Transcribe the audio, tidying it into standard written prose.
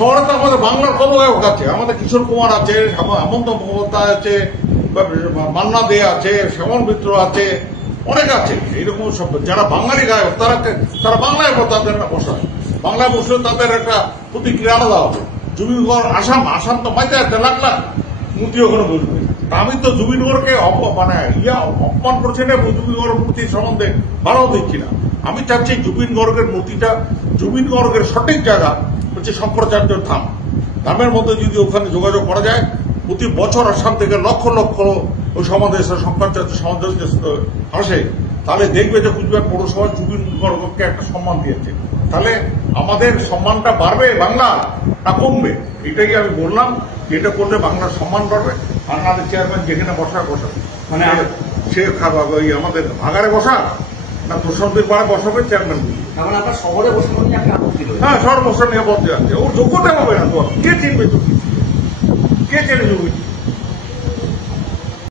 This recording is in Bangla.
শহরে তো আমাদের বাংলার কত গায়ক আছে, আমাদের কিশোর কুমার আছে, হেমন্ত মুখোপাধ্যায় আছে, মান্না দে আছে, শ্যামল মিত্র আছে, অনেক আছে এইরকম সব যারা বাঙালি গায়ক তারা বাংলায় তাদের বসায়, বাংলায় বসলে তাদের একটা প্রতিক্রিয়া আলাদা হবে। জুবিনগড় আসাম তো মাইতে আছে লাখ লাখ মূর্তি ওখানে বসবে। আমি তো জুবিনগড়কে অপমান করছি না, জুবিনগড়ের মূর্তি সম্বন্ধে ভালো দিচ্ছি না। আমি চাচ্ছি জুবিনগড়ের মূর্তিটা, জুবিনগড়ের সঠিক জায়গা হচ্ছে শঙ্করাচার্যের ধামের মধ্যে যদি ওখানে যোগাযোগ করা যায়, প্রতি বছর আসাম থেকে লক্ষ লক্ষ ওই সমাবেশ শঙ্করাচার্য সমাবেশ আসে, তাহলে দেখবে যে কুচবিহার পৌরসভা জুবিনগড়কে একটা সম্মান দিয়েছে। তাহলে আমাদের সম্মানটা বাড়বে বাংলা না কমবে? এটাই আমি বললাম, এটা করলে বাংলার সম্মান বাড়বে। বাংলাদেশ চেয়ারম্যান যেখানে বসা মানে সে আমাদের ভাগারে বসা না প্রশান্তির পাড়ে বসাবে চেয়ারম্যান। শহরে বসে হ্যাঁ, শহর বসা নিয়ে বলতে যাচ্ছে, ওর যোগ্যতা হবে না তো কে চিনবে? কে চেনে জমি?